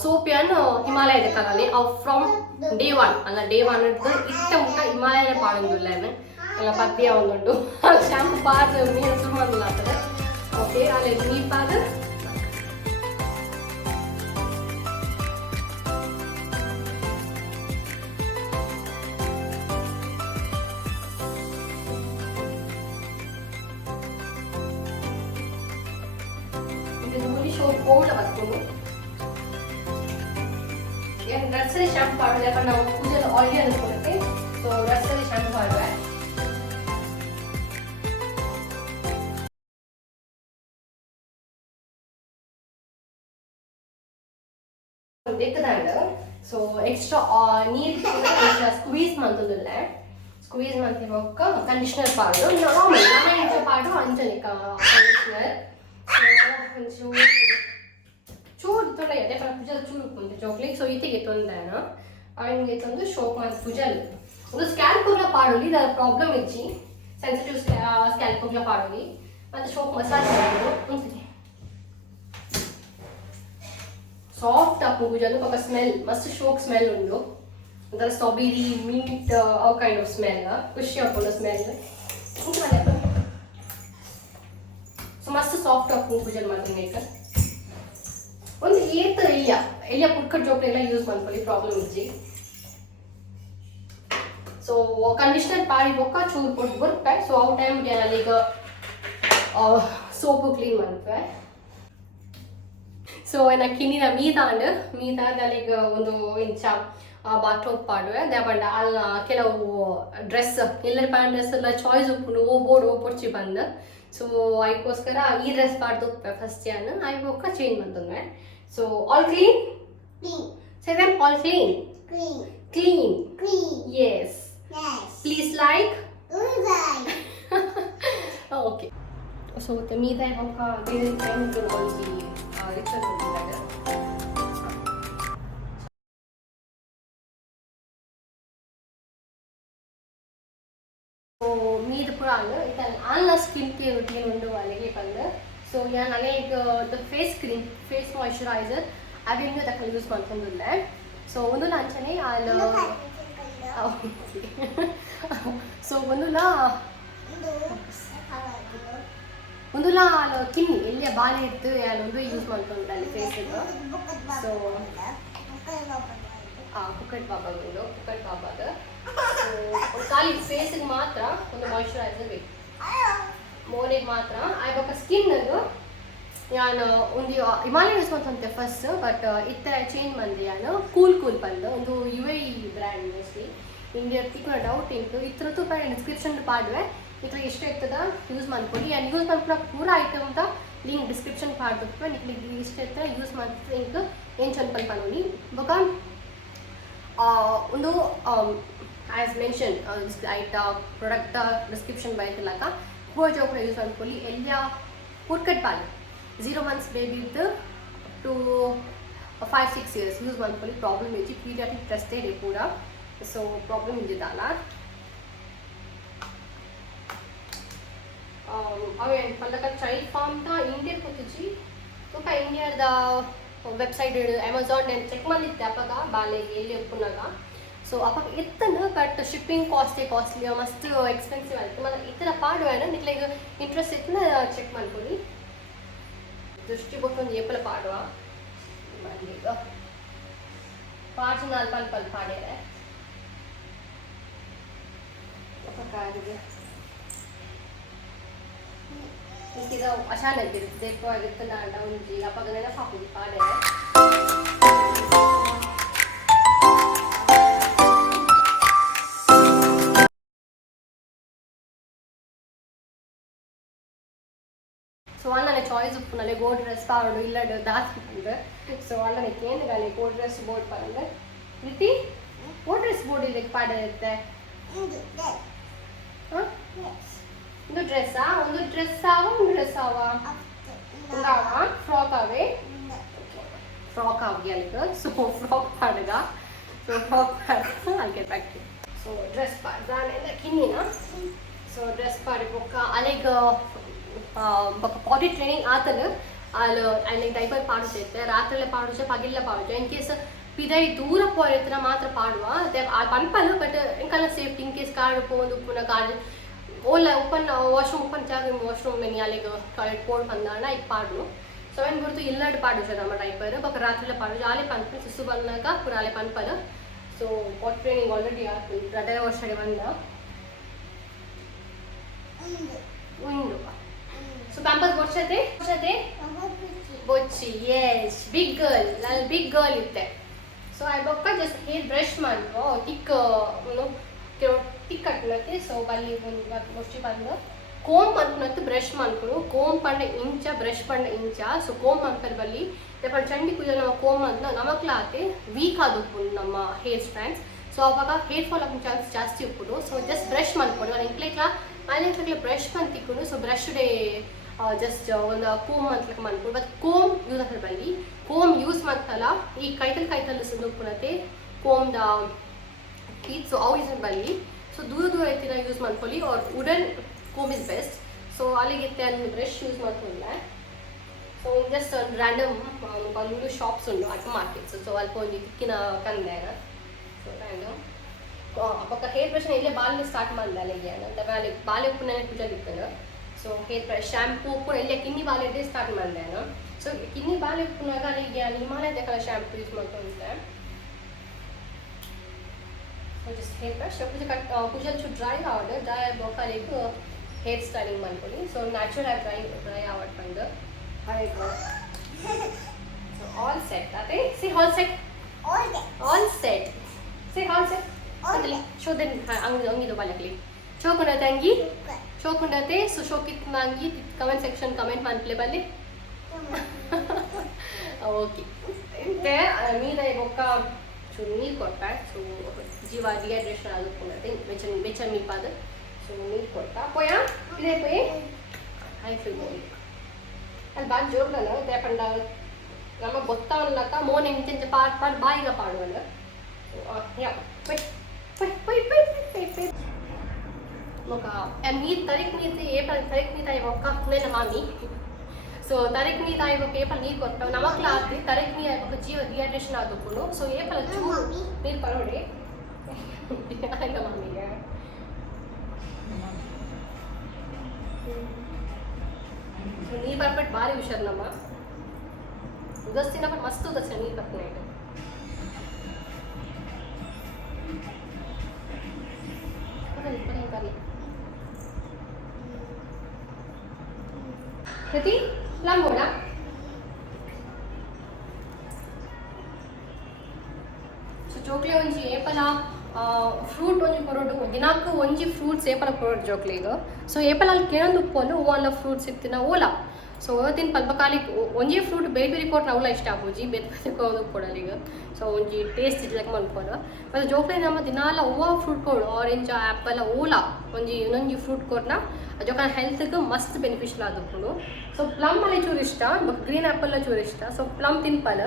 ಸೋಪ್ ಯಾನ್ ಹಿಮಾಲಯದ ಕಲನೆ ಅವು ಫ್ರಮ್ ಡೇ ಒನ್ ಅಲ್ಲ ಡೇ ಒನ್ ಇತ್ತ ಮುಟ್ಟ ಹಿಮಾಲಯನೇ ಪಾಡೊಂದುಲ್ಲೇನೆ ಅಲ್ಲ ಪತ್ತಿಯ ಒಂದುಂಟು ಶಾಂಪು ಪಾದ ನೀರು ಶುರು ಮಾಡಿಲ್ಲ ಆಗ್ತದೆ ಓಕೆ ಅಲ್ಲಿ ನೀರು ಪಾದ ಕೋಲ್ಡ್ ಬರ್ತದೆ ಏನು ನರ್ಸರಿ ಶಾಂಪು ಪಾಡೋದು ಯಾಕಂದ್ರೆ ನಾವು ಕೂದಲು ಆಯಿಲಿ ಅನ್ಕೊಳ್ಳುತ್ತೆ ಸೊ ನರ್ಸರಿ ಶಾಂಪು ಪಾಡುವೆ ಎಕ್ಕದಾಂಡು ಸೊ ಎಕ್ಸ್ಟ್ರಾ ನೀರು ಎಕ್ಸ್ಟ್ರಾ ಸ್ಕ್ವೀಸ್ ಮಂತದಿಲ್ಲ ಸ್ಕ್ವೀಸ್ ಮಂತಿರೋಕ್ಕ ಕಂಡೀಷನರ್ ಪಾಡು ನಾರ್ಮಲ್ ನಮ್ಮ ಪಾಡು ಅಂಜಲಿ ಕಂಡೀಷನರ್ ಒಂಚೂರು ಚೂರು ತೊಂದರೆ ಯಾಕಂದ್ರೆ ಪೂಜಲ್ ಚೂರು ಉಪ್ಪುಂಟು ಚೋಕ್ಲೇಟ್ ಸೊ ಈತಿಗೆ ತೊಂದೇನು ಅವನಿಗೆ ತಂದು ಶೋಕ್ ಮತ್ತು ಪೂಜಲ್ ಒಂದು ಸ್ಕ್ಯಾಲ್ಪುಗ್ಲ ಪಾಡೋಲಿ ಇದರ ಪ್ರಾಬ್ಲಮ್ ಇಚ್ಚಿ ಸೆನ್ಸಿಟಿವ್ ಸ್ಕ್ಯಾಲ್ಪುಗ್ಲ ಪಾಡೋಲಿ ಮತ್ತು ಶೋಕ್ ಮಸಾಜ್ ಮಾಡೋದು ಸಾಫ್ಟ್ ಅಪ್ಪು ಪೂಜಲು ಪಕ್ಕ ಸ್ಮೆಲ್ ಮಸ್ತ್ ಶೋಕ್ ಸ್ಮೆಲ್ ಉಂಟು ಒಂಥರ ಸ್ಟ್ರಾಬೆರಿ ಮಿಂಟ್ ಅವು ಕೈಂಡ್ ಆಫ್ ಸ್ಮೆಲ್ ಖುಷಿ ಹಾಕೊಂಡು ಸ್ಮೆಲ್ ಸೊ ಮಸ್ತ್ ಸಾಫ್ಟ್ ಅಪ್ಪು ಪೂಜಲ್ ಮಾಡ್ತೀನಿ ಒಂದು ಏತ ಎಲ್ಲಿಯ ಪುಟ್ಕಟ್ ಜೋಕ್ಲೆ ಎಲ್ಲ ಯೂಸ್ ಮಾಡ್ಕೊಳ್ಳಿ ಪ್ರಾಬ್ಲಮ್ ಇಜ್ಜಿ ಸೊ ಕಂಡೀಷನರ್ ಪಾಡಿ ಬೊಕ್ಕ ಚೂರು ಕೊಟ್ಟು ಬರುತ್ತೆ ಸೊ ಅವು ಟೈಮ್ ಈಗ ಸೋಪು ಕ್ಲೀನ್ ಮಾಡ್ತೇವೆ ಸೊ ಏನ ಕಿನ್ನಿನ ಮೀದಾದ ಒಂದು ಇಂಚ ಬಾಟ್ರೋಪ್ ಪಾಡುವೆ ದೇವಂಡ ಅಲ್ಲ ಕೆಲವು ಡ್ರೆಸ್ ಎಲ್ಲರ ಪ್ಯಾಂಟ್ ಡ್ರೆಸ್ ಎಲ್ಲ ಚಾಯ್ಸ್ ಉಪ್ಪು ಓ ಪೊಡ್ಚಿ ಬಂದು ಸೊ ಅದಕ್ಕೋಸ್ಕರ ಈ ಡ್ರೆಸ್ ಪಾಡ್ದು ಫಸ್ಟ್ ಯಾನ್ ಬೊಕ್ಕ ಚೇಂಜ್ ಮಾಡ್ತಂದ್ರೆ so all clean say them all clean yes please like okay so the me that hoka there is time to all the ritual together so me the puranga itan alla skin care routine undu alage pande so yan alage the face cream face moisturizer Aveeno that use ಮಾಡ್ಕೊಂಡಿಲ್ಲ so ಒಂದು ಅಂಚನೆ ಅಲ್ಲಿ so ಒಂದುಲ ಅಲ್ಲಿ ಕಿನ್ನಿ ಎಲ್ಲಿಯ ಬಾಲೆ ಇತ್ತು ಅಲ್ಲಿ ಒಂದು ಯೂಸ್ ಮಾಡ್ಕೊಂಡ್ರೆ ಅಲ್ಲಿ ಫೇಸಿಗೆ ಸೊ ಕುಕ್ಕಟ್ ಬಾಬಾದ ಸೊ ಖಾಲಿ ಫೇಸಿಗೆ ಮಾತ್ರ ಒಂದು ಮಾಯಿಶ್ಚರೈಸರ್ ಬೇಕು ಮೋನಿಗೆ ಮಾತ್ರ ಆಯ್ಬಕ್ಕ ಸ್ಕಿನ್ ಅದು ನಾನು ಒಂದು ಹಿಮಾಲಯ ಯೂಸ್ ಮಾಡ್ತಂತೆ ಫಸ್ಟ್ ಬಟ್ ಇತ್ತ ಚೇಂಜ್ ಬಂದೆ ನಾನು ಕೂಲ್ ಬಂದು ಒಂದು UAE ಬ್ರ್ಯಾಂಡ್ ಮೋಸ್ಟ್ಲಿ ಇಂಡಿಯಾ ತಿಕ್ಕ ಡೌಟ್ ಇಂಟು ಇತ್ರದ್ದು ಡಿಸ್ಕ್ರಿಪ್ಷನ್ ಪಾಡುವೆ ಇತ್ರ ಎಷ್ಟು ಇರ್ತದ ಯೂಸ್ ಮಾಡ್ಕೊಳ್ಳಿ ಆ್ಯಂಡ್ ಯೂಸ್ ಮಾಡ್ಕೊಂಡು ಪೂರ ಐಟಮ್ ಅಂತ ಲಿಂಕ್ ಡಿಸ್ಕ್ರಿಪ್ಷನ್ ಪಾಡ್ಬಿಟ್ಟು ನಿಮಗೆ ಇಷ್ಟ ಇರ್ತದೆ ಯೂಸ್ ಮಾಡ್ತಿದ್ರೆ ಇಂಕ್ ಏನು ಚಂಪಲ್ ಪನೋಲಿ ಬೊಕ ಒಂದು ಆ್ಯಸ್ ಮೆನ್ಷನ್ ಐಟ ಪ್ರಾಡಕ್ಟ್ ಡಿಸ್ಕ್ರಿಪ್ಷನ್ ಬೈತಿಲ್ಲಕ ಹೋ ಜೋಕ್ರ ಯೂಸ್ ಮಾಡ್ಕೊಳ್ಳಿ ಎಲ್ಲ ಪುರ್ಕಟ್ ಪಾಲು 0 months baby with to 5-6 years use ಮಾಡ್ಕೊಳ್ಳಿ ಪ್ರಾಬ್ಲಮ್ ಇಜ್ಜಿ ಪೀರಿಯಾಡಿಕ್ ಟೆಸ್ಟ್ ಇದೆ ಪೂರ ಸೊ ಪ್ರಾಬ್ಲಮ್ ಇದ್ದಿದ್ದಲ್ಲ ಅವೇ ಪಲ್ಲಕ ಚೈಲ್ಡ್ ಫಾರ್ಮ್ ತ ಇಂಡಿಯಾ ಕೂತಿಜ್ಜಿ ತುಕ ಇಂಡಿಯಾದ ವೆಬ್ಸೈಟ್ ಅಮೆಝಾನ್ ನಾನು ಚೆಕ್ ಮಾಡಿದ್ದೆ ಅಪ್ಪಾಗ ಬಾಲೆಗೆ ಎಲ್ಲಿ ಇಪ್ಪುನಾಗ ಸೊ ಅಪ್ಪಾಗ ಇತ್ತನ ಬಟ್ ಶಿಪ್ಪಿಂಗ್ ಕಾಸ್ಟ್ಲಿ ಮಸ್ತ್ ಎಕ್ಸ್ಪೆನ್ಸಿವ್ ಆಯಿತು ಮತ್ತು ಈ ಥರ ಪಾಡುವೇನ ನಿಕ್ಲಿಗೆ ಇಂಟ್ರೆಸ್ಟ್ ಇತ್ತನ ಚೆಕ್ ಮಾಡ್ಕೊಳ್ಳಿ ದೃಷ್ಟಿ ಕೊಟ್ಟೊಂದು ಏಪಲ ಪಾಡುವ ಈಗ ಪಾಠ ಪಲ್ ಪಾಡ್ಯಾರೆ ಕಾರಿಗೆ ಈಗ ಅಶಾನ ಇದ್ದಿತ್ತು ಆಗಿತ್ತು ನಾಡ ಒಂಜಿ ಅಪ್ಪಗನೆಲ್ಲ ಹಾಕುದು ಪಾಡ್ಯಾರೆ ಸೊ ಅಲ್ಲನೆ ಚಾಯ್ಸ್ ಉಪ್ಪುನಲೆ ಗೋ ಡ್ರೆಸ್ ಪಾಡು ಇಲ್ಲಡು ದಾಸ್ತಿ ಬಂದು ಸೊ ಅಲ್ಲನೆ ಕೇಂದ್ರಗಾಲೆ ಗೋ ಡ್ರೆಸ್ ಬೋರ್ಡ್ ಪರಂದು ರೀತಿ ಗೋ ಡ್ರೆಸ್ ಬೋರ್ಡ್ ಇದಕ್ಕೆ ಪಾಡ ಇರುತ್ತೆ ಒಂದು ಡ್ರೆಸ್ಸಾ ಒಂದು ಡ್ರೆಸ್ ಆವ ಫ್ರಾಕ್ ಅವೇ ಫ್ರಾಕ್ ಆಗಿ ಅಲ್ಲಿಗೆ ಸೊ ಫ್ರಾಕ್ ಪಾಡಗ ಸೊ ಫ್ರಾಕ್ ಪಾಡ ಅಲ್ಲಿ get back to so dress ಪಾಡ್ ದಾನೆಲ್ಲ ಕಿನ್ನಿನ ಸೊ ಡ್ರೆಸ್ ಪಾಡಿ ಬೊಕ್ಕ ಅಲೆಗ ಬೊಕ್ಕ ಪಾಟಿ ಟ್ರೈನಿಂಗ್ ಆತನು ಅಲ್ಲಿ ಡೈಪರ್ ಪಾಡುತ್ತೆ ರಾತ್ರಿಯಲ್ಲೇ ಪಾಡುತ್ತೆ ಪಗಿಲ್ಲ ಪಾಡುತ್ತೆ ಇನ್ ಕೇಸ್ ಪಿದೈ ದೂರ ಪೋಯಿರ್ತಾನ ಮಾತ್ರ ಪಾಡುವ ಪನ್ಪಲು ಬಟ್ ಇಂಕಲ್ಲ ಸೇಫ್ಟಿ ಇನ್ ಕೇಸ್ ಕಾರ್ಡ್ ಪೋಂದು ಪುನಃ ಕಾರ್ಡ್ ಓಲ್ಲ ಓಪನ್ ವಾಶ್ರೂಮ್ ಓಪನ್ ಜಾಗ ವಾಶ್ರೂಮ್ ಮೆನಿ ಅಲ್ಲಿಗೆ ಟಾಯ್ಲೆಟ್ ಪೋಡ್ ಬಂದಾಣ ಈಗ ಪಾಡು ಸೊ ಏನು ಗುರುತು ಇಲ್ಲಾಡು ಪಾಡುತ್ತೆ ನಮ್ಮ ಡೈಪರ್ ಬೊಕ್ಕ ರಾತ್ರಿಯಲ್ಲೇ ಪಾಡು ಆಲೆ ಪನ್ಪು ಸುಸು ಬಂದಾಗ ಪುರ ಆಲೆ ಪನ್ಪಲು ಸೊ ಪಾಟ್ ಟ್ರೈನಿಂಗ್ ಆಲ್ರೆಡಿ ಆಯ್ತು ಹೃದಯ ವರ್ಷಡೆ ಬಂದ ಒಂದು ಸೊ ಪ್ಯಾಂಪರ್ಸ್ ವರ್ಷತೆ ಬೊಚ್ಚಿ ಎಸ್ ಬಿಗ್ ಗರ್ಲ್ ಇತ್ತೆ ಸೊ ಐ ಬೊಕ್ಕ ಜಸ್ಟ್ ಹೇರ್ ಬ್ರಷ್ ಮಾಡ್ಕೊ ಕೆಲವು ಟಿಕ್ ಕಟ್ನತ್ತೆ ಸೊ ಬಲ್ಲಿ ಒಂದು ವರ್ಷ ಬಂದು ಕೋಮ್ ಅಂತ ಬ್ರಷ್ ಮಾಡ್ಕೊಡು ಕೋಮ್ ಪಂಡ ಇಂಚ ಬ್ರಷ್ ಪಂಡ ಇಂಚ ಸೊ ಕೋಮ್ ಅಂತಾರೆ ಬಲ್ಲಿ ಪಂಡ ಚಂಡಿ ಪೂಜೆ ನಮ್ಮ ಕೋಮ್ ಅಂತ ನಮಕ್ಲಾತೆ ವೀಕ್ ಆದಪ್ಪು ನಮ್ಮ ಹೇರ್ ಸ್ಟ್ಯಾಂಡ್ಸ್ ಸೊ ಅವಾಗ ಹೇರ್ ಫಾಲ್ ಆಗೋ ಚಾನ್ಸ್ ಜಾಸ್ತಿ ಉಪ್ಪುಡು ಸೊ ಜಸ್ಟ್ ಬ್ರಷ್ ಮಾಡ್ಕೊಡು ನಾನು ಇಂಕ್ಲೇಕ್ಲ ಮನೆಗೆ ಬ್ರಷ್ ಬಂತಿಕ್ಕೊಂಡು ಸೊ ಬ್ರಷ್ ಡೇ ಜಸ್ಟ್ ಒಂದು ಕೋಮ್ ಅಂತಲಕ್ಕೆ ಮಾಡ್ಕೊಡು ಬಟ್ ಕೋಮ್ ಯೂಸ್ ಆಗ್ತದೆ ಬಲ್ಲಿ ಕೋಮ್ ಯೂಸ್ ಮಾಡ್ತಲ್ಲ ಈ ಕೈತಲ್ ಸುಂದಪ್ಪನತೆ ಕೋಮ್ದ ಕೀಟ್ ಸೊ ಅವು ಯೂಸ್ ಬಲ್ಲಿ ಸೊ ದೂರ ಐತಿನ ಯೂಸ್ ಮಾಡ್ಕೊಳ್ಳಿ or wooden comb is best so ಅಲ್ಲಿಗೆ ಅಲ್ಲಿ ಬ್ರಷ್ ಯೂಸ್ ಮಾಡ್ಕೊಳ್ಳ ಸೊ ಜಸ್ಟ್ ಒಂದು ರ್ಯಾಂಡಮ್ ಒಂದು ಶಾಪ್ಸ್ ಉಂಟು ಅಟ್ ಮಾರ್ಕೆಟ್ಸ್ ಸೊ ಅಲ್ಪ ಒಂದು ತಿಕ್ಕಿನ ಕಂದೇನ ಸೊ ರ್ಯಾಂಡಮ್ ಪಕ್ಕ ಹೇರ್ ಬ್ರಷ್ನ ಇಲ್ಲೇ ಬಾಲ್ಗೆ ಸ್ಟಾರ್ಟ್ ಮಾಡಿದೆ ಅಲ್ಲಿಗೆ ಅಂತ ಬಾಲೆ ಉಪ್ಪು ಪೂಜೆ ಇರ್ತೇನೆ ಸೊ ಹೇರ್ ಬ್ರಷ್ ಶಾಂಪೂ ಕೂಡ ಇಲ್ಲೇ ಕಿನ್ನಿ ಬಾಲೆ ಸ್ಟಾರ್ಟ್ ಮಾಡಿದೆ ನಾನು ಸೊ ಕಿನ್ನಿ ಬಾಲೆ ಉಪ್ಪುನಾಗ ಅಲ್ಲಿಗೆ ಹಿಮಾಲಯದ ಕಲರ್ ಶಾಂಪೂ ಯೂಸ್ ಮಾಡ್ಕೊಂಡೆ ಸೊ ಜಸ್ಟ್ ಹೇರ್ ಬ್ರಷ್ ಪೂಜೆ ಚು ಡ್ರೈ ಆವಡ್ ಡ್ರೈ ಬೋಕಾಲಿಗೆ ಹೇರ್ ಸ್ಟೈಲಿಂಗ್ ಮಾಡ್ಕೊಳ್ಳಿ ಸೊ ನ್ಯಾಚುರಲ್ ಆಗಿ ಡ್ರೈ ಆವಡ್ ಬಂದು ಸೊ ಆಲ್ ಸೆಟ್ ಅದೇ see all set all set see all set ಅದಲಿ ಶೋಧನ್ ಅಂಗಿದು ಬಾಲಕಲಿ ಶೋಕುಂಡತೆ ಅಂಗಿ ಶೋಕುಂಡತೆ ಸೊ ಶೋಕಿತ್ ಅಂಗಿ ಕಮೆಂಟ್ ಸೆಕ್ಷನ್ ಕಮೆಂಟ್ ಮಾಡ್ಲಿ ಬಲ್ಲಿ ಓಕೆ ಇಂತೆ ಮೀದ ಬೊಕ್ಕ ಚೂರು ನೀರು ಕೊಟ್ಟ ಸೊ ಜೀವ ಡಿಹೈಡ್ರೇಷನ್ ಆಗುತ್ತದೆ ಬೆಚ್ಚನ್ ಮೀಪಾದ ಸೊ ನೀರು ಕೊಟ್ಟ ಪೋಯ ಇದೇ ಪೋಯಿ ಐ ಫೀಲ್ ಗೋಲಿ ಅಲ್ಲಿ ಬಾಗಿ ಜೋರ್ಗಲ್ಲ ತೇಪಂಡ ನಮಗೆ ಗೊತ್ತಾಗಲ್ಲಕ್ಕ ಮೋನ್ ಇಂಚೆ ಪಾಡ್ ಬಾಯಿಗ ಪಾಡುವಲ್ಲ ಯಾ ఒక నీరు తరికి నీరు ఏపల్ తరికి నీరు అయ్యి ఒక్క నేను మామి ಸೊ ತರಕ್ ನೀರು ಆಯ್ಬೇಕು ಏಪಲ್ ನೀರು ಕೊಟ್ಟು ನಮಕ್ಲ ಆದ್ರಿ ತರಕ್ ನೀರು ಆಯ್ಬೇಕು ಜೀವ ಡಿಹೈಡ್ರೇಷನ್ ಆದಕ್ಕೂ ಸೊ ಏಪಲ್ ಚೂರು ನೀರು ಪರೋಡಿ ಇಲ್ಲ ಮಮ್ಮಿಗೆ ನೀರು ಬರ್ಬಿಟ್ಟು ಭಾರಿ ಹುಷಾರು ನಮ್ಮ ಉದಸ್ತಿನ ಬಟ್ ಮಸ್ತ್ ಉದಸ್ತ ನೀರು ಬರ್ತಾನೆ Riti, lang muna. So chokle onji epala fruit onji korodu dinakku onji fruits epala korodu chokle iga. So epala al kenandu polu one fruits ittina ola. So ಇವತ್ತಿನ ಪಲ್ಪಕಾಲಿಗೆ ಒಂಜಿ ಫ್ರೂಟ್ ಬೇರೆ ಬೇರೆ ಕೊಟ್ಟು ನಾವೆಲ್ಲ ಇಷ್ಟ ಆಗೋಜಿ ಬೇರೆ ಬೇರೆ ಕೊಡಲ್ಲ ಈಗ ಸೊ ಒಂಜಿ ಟೇಸ್ಟ್ ಇಡ್ಲಕ್ಕೆ ಮಾಡ್ಕೊಡು ಮತ್ತು ಜೋಕ್ಲೆ ನಮ್ಮ ದಿನಾಲ ಹೂವು ಫ್ರೂಟ್ ಕೊಡು ಆರೆಂಜ್ ಆ್ಯಪಲ್ ಓಲಾ ಒಂಜಿ ಇನ್ನೊಂದು ಫ್ರೂಟ್ ಕೊಡ್ನ ಜೋಕನ ಹೆಲ್ತ್ಗೆ ಮಸ್ತ್ ಬೆನಿಫಿಷಿಯಲ್ ಆದಕ್ಕೂ ಸೊ ಪ್ಲಮ್ ಅಲ್ಲಿ ಚೂರು ಇಷ್ಟ ಗ್ರೀನ್ ಆ್ಯಪಲ್ ಚೂರು ಇಷ್ಟ ಸೊ ಪ್ಲಮ್ ತಿನ್ಪಲ್ಲ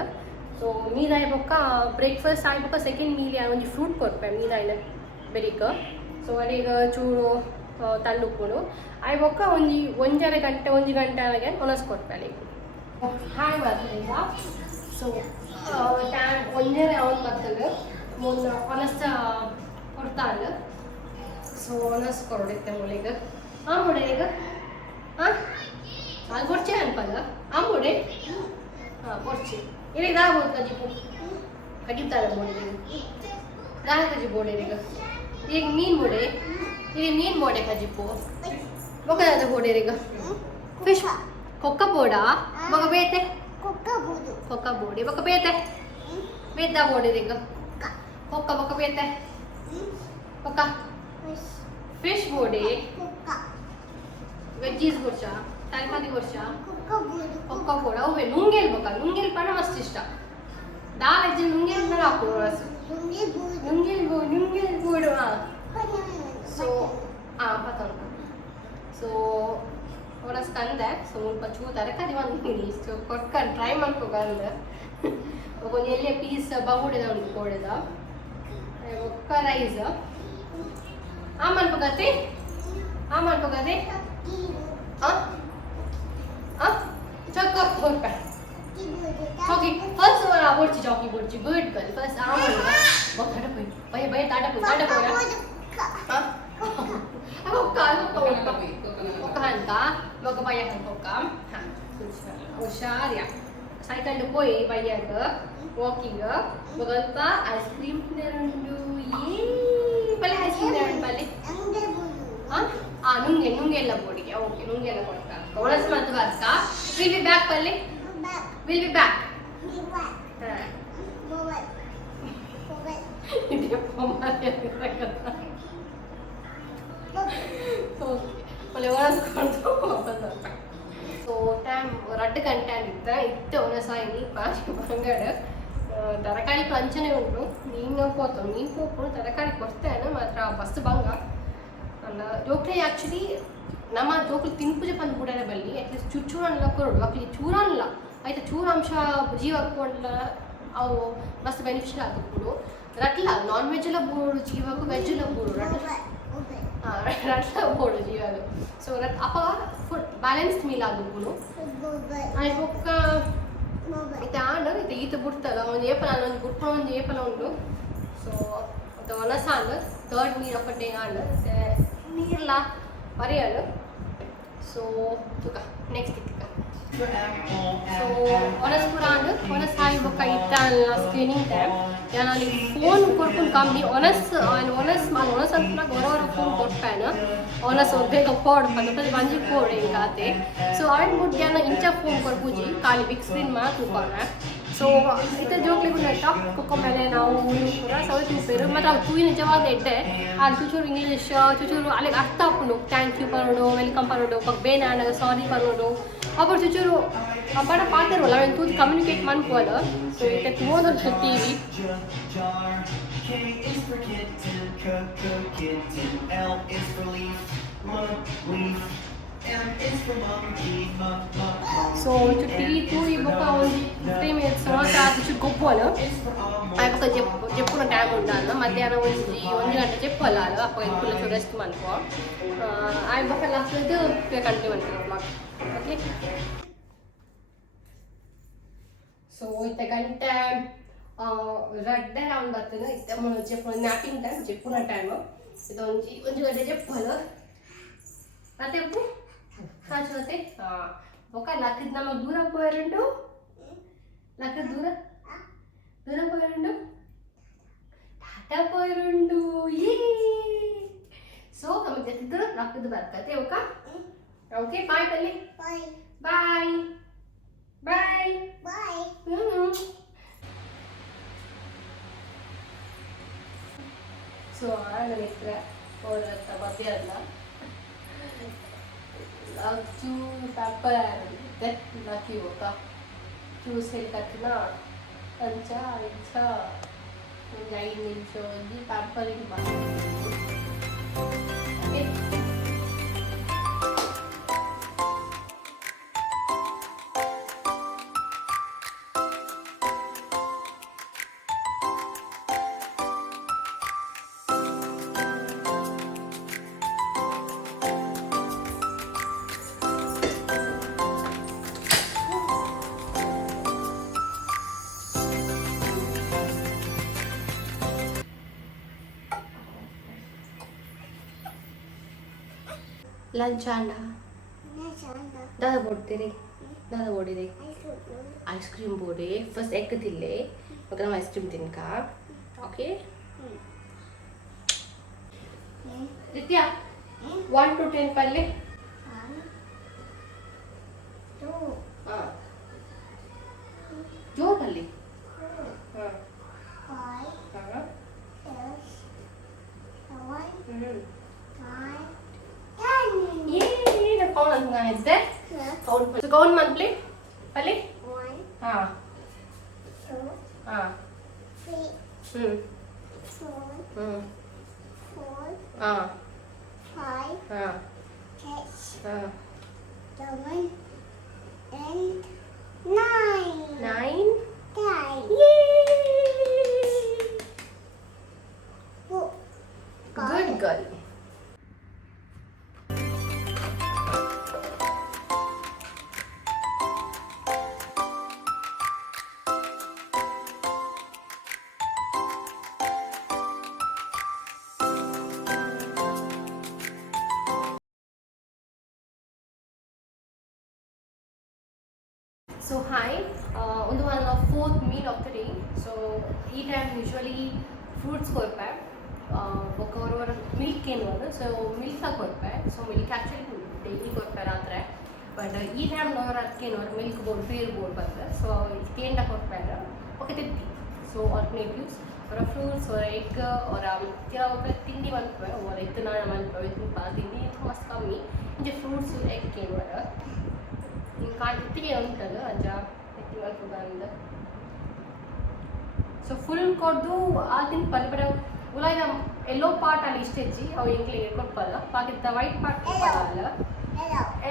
ಸೊ ಮೀದ ಆಯ್ಬೊಕ್ಕ ಬ್ರೇಕ್ಫಾಸ್ಟ್ ಆಯ್ಬೊಕ್ಕ ಸೆಕೆಂಡ್ ಮೀಲ್ ಒಂಜಿ ಫ್ರೂಟ್ ಕೊಡ್ಪೆ ಮೀದ ಇಲ್ಲ ಬೆಳಿಗ್ಗೆ ಸೊ ಅಲ್ಲಿಗೆ ಚೂರು ತಳ್ಳುಕೊಂಡು ಅవి ఒక్క ಒಂಜರೆ ಗಂಟೆ ಒಂದು ಗಂಟೆಗೆ ಒಣಸ್ಕೊಡ್ತೆ ಅಲ್ಲಿಗೆ ಹಾಯ್ ಬರ್ತದೆ ಈಗ ಸೊ ಟ್ಯಾನ್ ಒಂಜರೆ ಅವನು ಬರ್ತದೆ ಮುಂದೆ ಒಣಸ್ತ ಕೊಡ್ತಾಳೆ ಸೊ ಒಣಸ್ಕೊಡುತ್ತೆ ಮುಳಿಗೆ ಮುಡೆ ಈಗ ಹಾಂ ಅದು ಕೊಡ್ಚೆ ಅನ್ಪಲ್ಲ ಮುಡೆ ಕೊಡ್ಚಿ ಇಲ್ಲಿ ದಾಬೋದು ಕಜಿಪು ಕಜಿತಾರೆ ಬೋಡಿಗೆ ದಾಹ ಕಜಿ ಬೋಡಿಗೆ ಈಗ ಮೀನು ಬೋಡೆ ఇది మీన్ బోడే కజిప్పు ఒక దాదా బోడేరిగా ఫిష్ కుక్క బోడా ఒక బేతే కుక్క బోడి ఒక బేతే బేద్దా బోడేరిగా కుక్క ఒక బేతే ఒక ఫిష్ బోడే వెజ్జೀಸ್ ಗೊರ್ಚಾ ತರಕಾರಿ ಗೊರ್ಚಾ ಕುಕ್ಕ ಬೋಡ ಅವೆ ನುಂಗೇಲ್ ಬಕ ನುಂಗೇಲ್ ಪಣ ಮಸ್ತ್ ಇಷ್ಟ ದಾ ವೆಜ್ ನುಂಗೇಲ್ ಪಣ ಹಾಕೋರು ರಸು ನುಂಗೇಲ್ ಬೋಡು ಸೊ ಪತ್ತೊಂದು ಸೊ ಒಣಸ್ ತಂದೆ ಸೊ ಸ್ವಲ್ಪ ಚೂ ತರಕಾರಿ ಒಂದು ಇಷ್ಟು ಕೊಟ್ಕೊಂಡು ಟ್ರೈ ಮಾಡ್ಕೊಬಂದೆ ಒಂದು ಎಲ್ಲಿ ಪೀಸ್ ಬಗುಡಿದ ಉಂಟು ಕೋಡಿದ ಒಕ್ಕ rice Aman pagate? Aman pagate? Huh? Huh? Chaka porka. Jogging. First one aborchi jogging borchi. Good girl. First aman. Bak hada poi. Baya tada poi. Huh? Ako kan ko kan ka. Magabaya kan ko kam. Ha. Hushar ya. Cycle to poi baya ka. Walking ka. Bagalpa ice cream tinnarundu. Yay! Pale ice cream tinnarundu pale. Nunge ella bodige. Okay, nunge ella kodka. Once month varka. We'll be back pale. We'll be back. Dia pemari kata. Pale once kontu apa tu? So time radu content itu once ini pas bangada. ತರಕಾರಿ ಪಂಚನೆ ಉಂಟು ನೀನು ಪೋಪುನು ತರಕಾರಿ ಕೊಡ್ತೇನೆ ಮಾತ್ರ first ಬಂಗ ಅಲ್ಲ ಜೋಕ್ಲೆ actually ನಮ್ಮ ಜೋಕ್ಲು ತಿನ್ಪುಜ ಪಂದು ಕೂಡ ಬಲ್ಲಿ ಅಟ್ಲೀಸ್ಟ್ ಚೂರಲ್ಲ ಕೊರಡು ಮಕ್ಕಳಿಗೆ ಚೂರಲ್ಲ ಆಯ್ತು ಚೂರಾಂಶ ಜೀವ ಹಾಕೊಂಡ್ಲ ಅವು ಮಸ್ತ್ ಬೆನಿಫಿಷಿಯಲ್ ಆಗ್ಬಿಡು ರಟ್ಲ ನಾನ್ ವೆಜ್ ಎಲ್ಲ ಬೋಡು ಜೀವಕ್ಕೂ ವೆಜ್ ಎಲ್ಲ ಬೋಡು ರಟ್ಲ ಬೋಡು ಜೀವದು ಸೊ ಅಪ್ಪ ಫುಡ್ ಬ್ಯಾಲೆನ್ಸ್ಡ್ ಮೀಲ್ ಆಗ್ಬಿಡು ಆಯ್ತು ಒಕ್ಕ ಇದು ಆಂಡ್ ಇದು ಈತ ಬಿಡ್ತಲ್ಲ ಒಂದು ಏಪಲ ಒಂದು ಗುಟ್ಟ ಒಂದು ಏಪಲ ಉಂಟು ಸೊ ಅದು ಒನಸ and third meal of a day and ನೀರ್ಲ ಬರೆಯಲು ಸೊ ತುಕ ನೆಕ್ಸ್ಟ್ ಇಕ್ಕ ಸೊ ಒನಸ್ ಪೂರ ಆಂಡ್ ಒನಸ್ ಹಾಯಿ ಬೊಕ್ಕ ಇತ್ತ ಸ್ಕ್ರೀನಿಂಗ್ ಟೈಮ್ ನಾನು ಫೋನ್ ಕೊಡ್ಕೊಂಡು ಕಮ್ಮಿ ಒನಸ್ ಅಂತ ಹೊರವರ ಫೋನ್ ಕೊಟ್ಟಾನು ಒನಸ್ ಬೇಗ ಕೋಡ್ ಬಂದು ಬಂಜಿ ಕೋಡ್ ಹಿಂಗಾತೆ ಸೊ ಅವನ್ ಬಿಟ್ಟು ನಾನು ಇಂಚ ಫೋನ್ ಕೊಡ್ಬೂಜಿ ಖಾಲಿ ಬಿಗ್ ಸ್ಕ್ರೀನ್ ಮಾತು ಕೊಡ್ರೆ ಸೊ ಇತರ ಜೋಕ್ಲಿಗೂ ನಟ ಕುಕ್ಕೊಂಬೇಲೆ ನಾವು ಪೂರ ಸೌತ್ ಉಪ್ಪೇರು ಮತ್ತು ಅವ್ರು ತೂಯಿ ನಿಜವಾದ ಎಡ್ಡೆ ಅಲ್ಲಿ ಚೂಚೂರು ಇಂಗ್ಲೀಷ್ ಚೂಚೂರು ಅಲ್ಲಿಗೆ ಅರ್ಥ ಹಾಕೊಂಡು ಥ್ಯಾಂಕ್ ಯು ಪರೋಡು ವೆಲ್ಕಮ್ ಪರೋಡು ಬೇನ ಸಾರಿ ಪರೋಡು ಅప్పుడు ಚೂಚೂರು ಅಪ್ಪಡ ಪಾತಿರೋಲ್ಲ ಅವನು ತೂದು ಕಮ್ಯುನಿಕೇಟ್ ಮಾಡ್ಕೋಲ್ಲ ಸೊ ಇತ್ತೆ ತೂದೊಂದು ಟಿವಿ ಸೊ ಟಿವಿ ತೂಯಿ ಬೊಕ್ಕ ಒಂದು 50 minutes ಮಾತ್ರ ಅದು ಗೊಪ್ಪಲ್ಲ ಆ ಬೊಕ್ಕ ಜೆಪ್ಪುನ ಟೈಮ್ ಉಂಡಲ್ಲ ಮಧ್ಯಾಹ್ನ ಒಂದು ಗಂಟೆ ಜೆಪ್ಪಲ್ಲ ಅಲ್ಲ ಅಪ್ಪ ಇದಕ್ಕೆಲ್ಲ ಚೂರು ರೆಸ್ಟ್ ಮಾಡ್ಕೊ ಆ ಬೊಕ್ಕ ಲಾಸ್ಟ್ ಇದು ಕಂಟಿನ್ಯೂ ಮಾಡ್ತೀವಿ ಓಕೆ ಸೊ ಇತ್ತ ಗಂಟೆ ರಡ್ಡೆ ರೌಂಡ್ ಬರ್ತದೆ ಇತ್ತ ಜೆಪ್ಪು ನ್ಯಾಪಿಂಗ್ ಟೈಮ್ ಜೆಪ್ಪುನ ಟೈಮ್ ಇದು ಒಂದು ಗಂಟೆ ಜೆಪ್ಪಲ್ಲ ಮತ್ತೆ ಉಪ್ಪು ಸಾಚೋತೆ ఒక లక్కది నమ్మకు దూరం పోయారండు లక్కది దూరం పోయారండు టాటా పోయారండు ఏ సో నమ్మకు జతిద్దరు లక్కది బర్కతే ఒక ఓకే బాయ్ పల్లి బాయ్ బాయ్ బాయ్ ಸೊ ಆಗ ಇತ್ರ ಹೋರತ್ತ ಬದಿಯಲ್ಲ ಚೂ ಪೇಪರ್ ನಾಕಿ ಹೋಗ ಜ್ಯೂಸ್ ಹೇಳ್ಕತ್ತಿನ ಅಂಚ ಇಂಚ ಒಂದು 5 ನಿಮಿಷ ಒಂದು ಪೇಪರಿಗೆ लंच आंडा दादा बोलते दादा बोले आइसक्रीम बोले फर्स्ट एग दिले मग आइसक्रीम दिन का ओके दित्या 1 to 10 पल्ले 1 2 हां जो पल्ले हां 5 हां 6 7 8 ये ना कौन अंगा है इधर कौन मन प्ले पहले 1 हाँ 2 हाँ 3 4 हाँ 5 हाँ 6 हाँ 7 8 9 10 Yay! Good time usually fruits ಕೊಡ್ಪೆ ಒಬ್ಬರು ಮಿಲ್ಕ್ ಏನು ಅದು ಸೊ ಮಿಲ್ಕ್ ಕೊಡ್ಪೆ ಸೊ ಮಿಲ್ಕ್ ಆ್ಯಕ್ಚುಲಿ ಡೈಲಿ ಕೊಡ್ಪೆ ರಾತ್ರಿ ಬಟ್ ಈ ಟೈಮ್ ನೋಡ್ರೆ ಅದಕ್ಕೆ ನೋಡ್ರಿ ಮಿಲ್ಕ್ ಬೋರ್ಡ್ ಪೀರ್ ಬೋರ್ಡ್ ಬಂದ್ರೆ ಸೊ ತೇಂಡ ಕೊಡ್ಪೆ ಓಕೆ ತಿಂತಿ ಸೊ ಆಲ್ಟರ್ನೇಟಿವ್ಸ್ ಅವರ ಫ್ರೂಟ್ಸ್ ಅವರ ಎಗ್ ಅವರ ಕೆಲವು ತಿಂಡಿ ಬಂದ್ಪೆ ಅವರ ಇತ್ತನಾಳ ಬಂದ್ಪೆ ಇತ್ತು ತಿಂಡಿ ಮಸ್ತ್ ಕಮ್ಮಿ ಇಂಜೆ ಫ್ರೂಟ್ಸ್ ಎಗ್ ಏನು ಹಿಂಗೆ ಇತ್ತಿಗೆ ಉಂಟಲ್ಲ ಅಜ್ಜ ಎತ್ತಿ ಬಂದು ಸೊ ಫುಲ್ ಕೊಡ್ದು ಆ ತಿಂದು ಪಲ್ಲೆ ಬಡ ಉಲಾಯ್ದ ಎಲ್ಲೋ ಪಾರ್ಟ್ ಅಲ್ಲಿ ಇಷ್ಟ ಹೆಚ್ಚಿ ಅವು ಇಂಗ್ಲಿ ಕೊಡ್ಪಲ್ಲ ಬಾಕಿದ್ದ ವೈಟ್ ಪಾರ್ಟ್ ಕೊಡ್ಪಲ್ಲ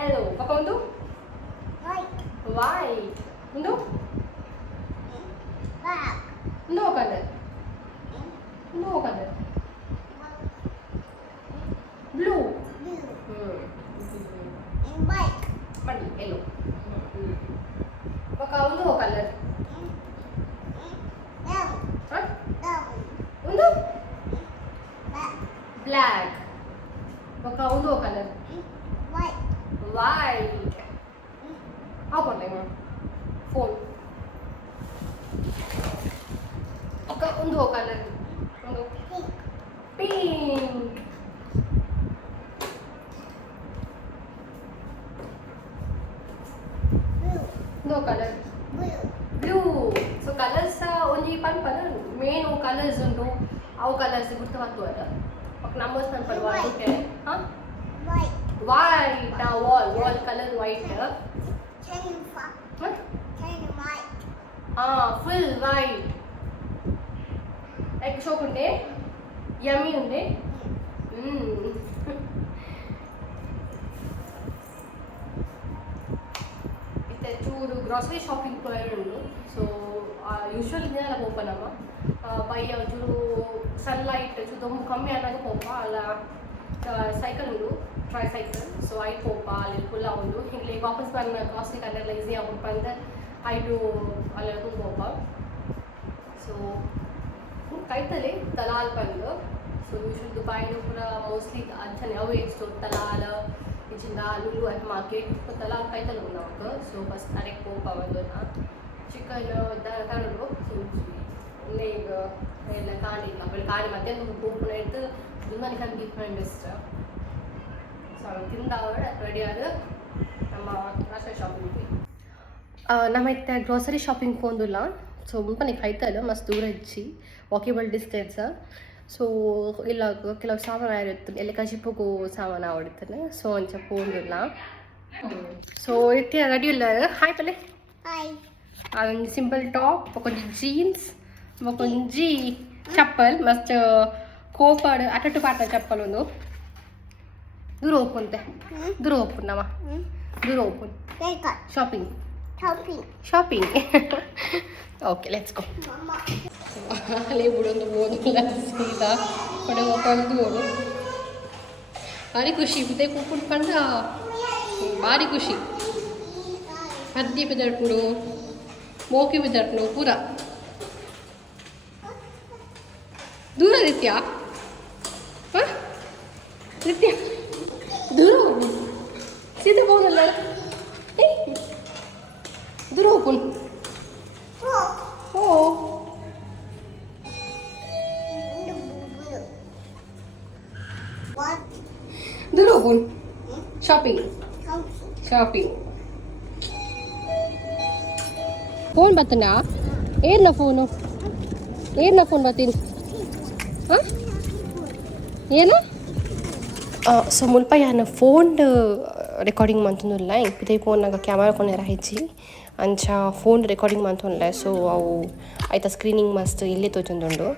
ಎಲ್ಲೋ ಪಕ್ಕ ಒಂದು ವೈಟ್ ಒಂದು no colour no colour blue ಬನ್ನಿ ಎಲ್ಲೋ ಪಕ್ಕ ಒಂದು ಕಲರ್ ಒಂದು ಬ್ಲ್ಯಾಕ್ ఒక ಒಂದು ಕಲರ್ ವೈಟ್ ಹಾಕೊಂಡೆ ಫೋನ್ ఒక ಒಂದು ಕಲರ್ ಒಂದು ಪಿಂಕ್ ಒಂದು ಕಲರ್ ಬ್ಲೂ ಸೊ ಕಲರ್ಸ್ ಒಂಜಿ ಪನ್ಪನ ಮೇನ್ ಕಲರ್ಸ್ ಉಂಟು ಅವು ಕಲರ್ಸ್ ಗುರ್ತವಾಗ್ತದ ఒక ನಂಬರ್ಸ್ ಪನ್ಪನ ವಾಟ್ ಹಾಂ white wall colour white full white egg షోక్ ఉండే యమ్మీ ఉండే ಇತ್ತೆ ಚೂರು ಗ್ರಾಸರಿ ಶಾಪಿಂಗ್ ಉಂಡು ಸೊ ಯೂಶ್ವಲಿ ಇದನ್ನೆಲ್ಲ ಪೋಪನಮ್ಮ ಬೈ ಚೂರು ಸನ್ಲೈಟ್ ಚೂರು ತುಂಬ ಕಮ್ಮಿ ಆದಾಗ ಪೋಪ ಅಲ್ಲ ಸೈಕಲ್ ಉಂಡು ಟ್ರೈ ಸೈಕಲ್ ಸೊ ಐ ಪೋಪ ಅಲ್ಲಿ ಫುಲ್ಲ ಉಂಡು ಹಿಂಗೆ ವಾಪಸ್ ಬಂದು ಗ್ರಾಸರಿ ಕಲ್ಲೆಲ್ಲ ಈಸಿ ಆಗ್ಬಿಟ್ಟು ಬಂದು ಐಟು ಅಲ್ಲೆಲ್ಲ ತುಂಬ ಪೋಪ ಸೊ ಕೈತಲೆ ತಲಾಲ್ ಬಂದು ಸೊ ಯೂಶ್ವಲಿ ದುಬೈಲು ಪೂರ ಮೋಸ್ಟ್ಲಿ ಅಂಚನೆ ಅವೇ ಸ್ಟೋರ್ ತಲಾಲ್ ಇಚಿಂದ ಲುಲು ಅಟ್ ಮಾರ್ಕೆಟ್ ತಲಾಲ್ ಕೈತಲೆ ಉಂಡು ಸೊ ಫಸ್ಟ್ ಕರೆಕ್ಟ್ ಪೋಪ ಬಂದು ಚಿಕನ್ ಕರಡು ಸೊ ಒಳ್ಳೆ ಈಗ ಎಲ್ಲ ಕಾಣಿ ಇಲ್ಲ ಬಳಿ ಕಾಣಿ ಮಧ್ಯಾಹ್ನ ಪೋಪುನ ಇಟ್ಟು ದುಮ್ಮನೆ ಕಂಡು ಡಿಫ್ರೆಂಟ್ ಇಷ್ಟ ಸೊ ತಿಂದ ರೆಡಿ ಆದ ನಮ್ಮ ಗ್ರಾಸರಿ ಶಾಪಿಂಗ್ ನಮ್ಮ ಇತ್ತ ಗ್ರಾಸರಿ ಶಾಪಿಂಗ್ ಪೋಂದುಲ್ಲ ಸೊ ಮುಂಪನಿಗೆ ಕೈತಲ್ಲ ಮಸ್ತ್ ದೂರ ಇಚ್ಚಿ ವಾಕೇಬಲ್ ಡಿಸ್ಟೆನ್ಸ್ ಸೊ ಇಲ್ಲ ಕೆಲವು ಸಾಮಾನು ಇರುತ್ತೆ ಎಲ್ಲ ಕಸಿಪುಗು ಸಾಮಾನು ಆವಡುತ್ತಾನೆ ಸೊ ಅಂಚ ಪೋಂದಿಲ್ಲ ಸೊ ಇತ್ತೆ ರೆಡಿ ಇಲ್ಲ ಹಾಯ್ ಪಲ್ಲೆ ಅದೊಂದು ಸಿಂಪಲ್ ಟಾಪ್ ಒಂಕೊಂಜಿ ಜೀನ್ಸ್ ಒಂಕೊಂಜಿ ಚಪ್ಪಲ್ ಮಸ್ತ್ ಕೋಪಾಡು ಅಟಟ್ಟು ಪಾಟ ಚಪ್ಪಲ್ ಒಂದು ದೂರ ಓಪುಂತೆ ದೂರ ಓಪುನ್ ನವ ದೂರ ಓಪುನ್ ಶಾಪಿಂಗ್ ಓಕೆ ಲೆಟ್ಸ್ ಗೋ ಅಲ್ಲಿ ಬಿಡೊಂದು ಓದಿಲ್ಲ ಸೀದಾ ಕಡೆ ಹೋಗ್ಕೊಂಡು ಓಡು ಭಾರಿ ಖುಷಿ ಬಿದ್ದೆ ಕೂತ್ಕೊಂಡು ಕಂಡ ಭಾರಿ ಖುಷಿ ಹದ್ದಿ ಬಿದ್ದಟ್ನು ಮೋಕಿ ಬಿದ್ದಟ್ನು ಪೂರ ದೂರ ನಿತ್ಯ ನಿತ್ಯ ದೂರ ಹೋಗು ಸೀದಾ ಹೋಗಲ್ಲ ದೂರ ಹೋಗ್ಕೊಂಡು ಓ ದೂರ ಹೋಗ್ಕೊಂಡು ಶಾಪಿಂಗ್ ಫೋನ್ ಬರ್ತನಾ ಏರ್ನ ಫೋನು ಫೋನ್ ಬರ್ತೀನಿ ಹಾಂ ಏನ ಸೊ ಮುಲ್ಪ ಯಾನ ಫೋನ್ ರೆಕಾರ್ಡಿಂಗ್ ಮಂತುಲ್ಲ ಇಂಪಿದೆ ಫೋನ್ನಾಗ ಕ್ಯಾಮರಾ ಕೊನೆ ರಾಹಿಚ್ಚಿ ಅಂಚ ಫೋನ್ ರೆಕಾರ್ಡಿಂಗ್ ಮಂತುಲ್ಲ ಸೊ ಅವು ಆಯ್ತಾ ಸ್ಕ್ರೀನಿಂಗ್ ಮಸ್ತ್ ಇಲ್ಲೇ ತೋಚೊಂದುಂಡು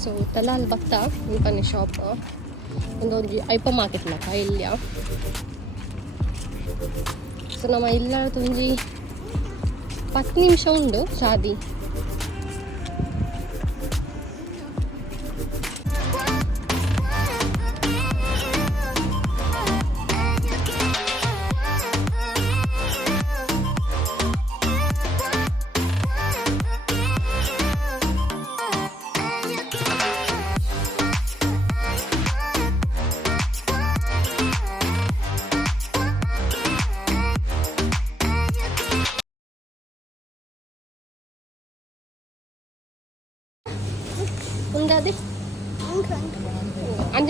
ಸೊ ತಲಾಲ್ ಬತ್ತ ಮುಲ್ಪನೆ ಶಾಪ್ ಒಂದೊಂದು ಐಪ ಮಾರ್ಕೆಟ್ ಲಕ ಇಲ್ಲಿಯ ಸೊ ನಮ್ಮ ಇಲ್ಲ ತುಂಜಿ 10 ನಿಮಿಷ ಉಂಡು ಶಾದಿ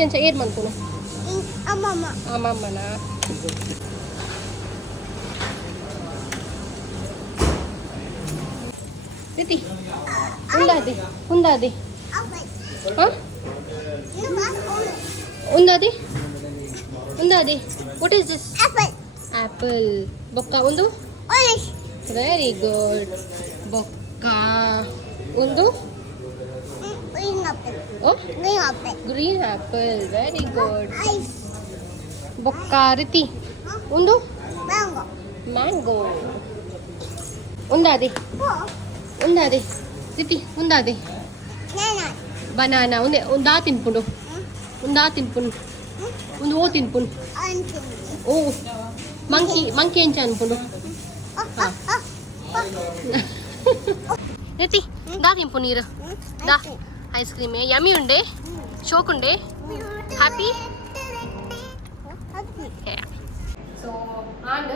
ಅಂಚೆ ಏರ್ ಮನ್ಪುನು ಅಮ್ಮಮ್ಮ ಅಮ್ಮಮ್ಮನ ರೀತಿ ಉಂದಾದಿ ಹಾಂ ಉಂದಾದಿ ವಾಟ್ ಈಸ್ ದಿಸ್ ಆ್ಯಪಲ್ ಬೊಕ್ಕ ಒಂದು ವೆರಿ ಗುಡ್ ಬೊಕ್ಕ ಒಂದು ಗ್ರೀನ್ ಆ್ಯಪಲ್ ವೆರಿ ಗುಡ್ ಬೊಕ್ಕ ರೀತಿ ಒಂದು ಮ್ಯಾಂಗೋ ಉಂದಾದಿ ರೀತಿ ಉಂದಾದಿ ಬನಾನಾ ಒಂದಾ ತಿನ್ಪುಂಡು ಒಂದು ಓ ತಿನ್ಪುಂಡು ಓ ಮಂಕಿ ಎಂಚ ಅನ್ಪುಂಡು ರೀತಿ ದಾ ತಿನ್ಪು ನೀರು ದಾ ಐಸ್ ಕ್ರೀಮ್ ಯಮ್ಮಿ ಉಂಡೆ ಶೋಕ್ ಉಂಡೆ ಹ್ಯಾಪಿ ಸೊ ಆ್ಯಂಡ್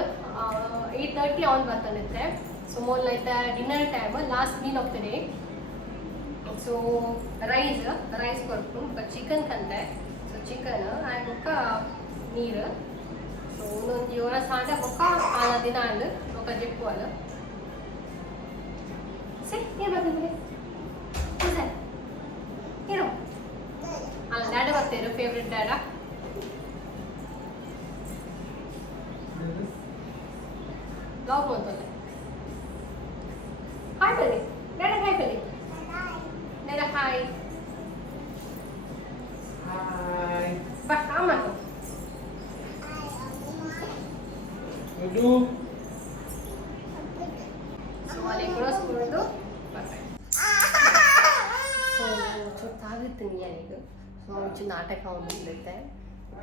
8:30 ಆನ್ ಬರ್ತಾನಿದ್ರೆ so more like the dinner time last meal of the day so rice ಕೊಟ್ಟು ಚಿಕನ್ ಕಂಡೆ ಸೊ ಚಿಕನ್ ಆ್ಯಂಡ್ ಬೊಕ್ಕ ನೀರು ಸೊ ಒಂದೊಂದು ಇವರ ಸಾಂಡ ಬೊಕ್ಕ ಆನ ದಿನ ಅಂಡ್ ಬೊಕ್ಕ ಜಿಪ್ಪು ಅಲ್ಲ ಸರಿ ಏನು ಬರ್ತಿದ್ರಿ ಸರ್ ಏನು ಅಲ್ಲ ಡ್ಯಾಡ ಬರ್ತೀರು ಫೇವ್ರೆಟ್ ಡ್ಯಾಡ ಬ್ಲಾಗ್ ಮಾಡ್ತಾರೆ ಹಾಯ್ ಬನ್ನಿ ಡ್ಯಾಡ ಹಾಯ್ ಬನ್ನಿ ಡ್ಯಾಡ ಹಾಯ್ ಬಾ ಆ ಮಾತು ಸೊ ಅಲ್ಲಿ ಕೊಡಿಸ್ಕೊಂಡು ಬರ್ತಾರೆ ಸೊ ಚೊತ್ತಾಗುತ್ತೀನಿ ನನಗೆ ಸೊ ಒಂಚೂರು ನಾಟಕ ಒಂದಿರುತ್ತೆ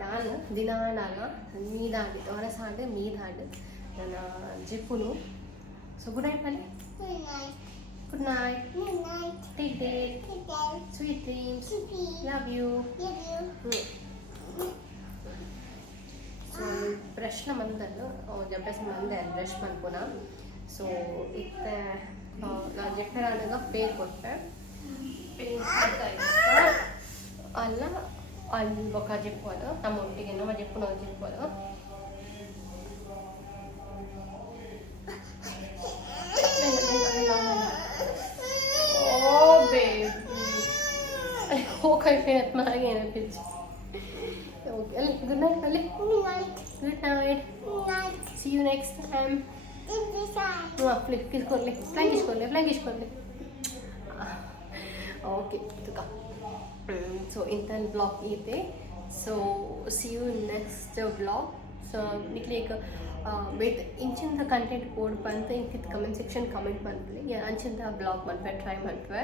ನಾನು ದಿನ ನಾನು ಮೀದಾಡಿ ಹೊರಸಾಂಡೆ ಮೀದಾಡು ನನ್ನ ಜಿಪ್ಪುನು so good night bunny good night take ಡೇಟ್ sweet dreams love you so ಬ್ರಷ್ನ ಮಂದನ್ನು ಜಬ್ಬಸ್ ಮಂದೆ ಬ್ರಷ್ ಮನ್ಪುನ ಸೊ ಇತ್ತೆ ನಾನು ಜೆಪ್ಪೆರಾಗ ಪೇರ್ ಕೊಟ್ಟೆ ಅಲ್ಲ ಅಲ್ಲಿ ಬೊಕ್ಕ ಜಿಪ್ಪೋದು ನಮ್ಮ ಒಟ್ಟಿಗೆ ನಮ್ಮ ಜಿಪ್ಪುನ ಜಿಪ್ಪೋದು Oh baby, ಹೋಗೈತೆ ಮನೆಗೆ ಪಿಚ್ ಓಕೆ ಅಲ್ಲಿ ಗುಡ್ ನೈಟ್ ಅಲ್ಲಿ good night see you next time flip ಇಸ್ಕೊಡ್ಲಿ ಫ್ಲೈಂಗ್ ಇಸ್ಕೊಡ್ಲಿ ಓಕೆ ತುಕ ಸೊ ಇಂಥ ಬ್ಲಾಗ್ ಇದೆ so see you next blog so ನಿಕ್ಲಿಗೆ ವೇಟ್ ಇಂಚಿಂದ ಕಂಟೆಂಟ್ ಕೋಡ್ ಬಂತು ಇಂಕಿತ್ತು ಕಮೆಂಟ್ ಸೆಕ್ಷನ್ ಕಮೆಂಟ್ ಬಂದ್ಲಿ ಅಂಚಿಂದ ಬ್ಲಾಗ್ ಮಾಡ್ವೆ ಟ್ರೈ ಮಾಡ್ವೆ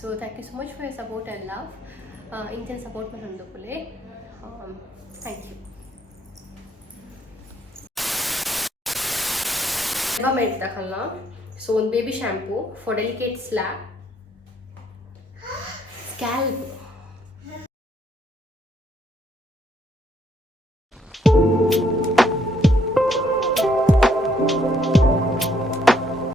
so thank you so much for your support and love ಇಂಚಿನ ಸಪೋರ್ಟ್ ಮಾಡೋದು ಪುಲೆ ಥ್ಯಾಂಕ್ ಯು Sebamed ತಗೊಳ್ಳ ಸೊ ಒಂದು baby shampoo for delicate scalp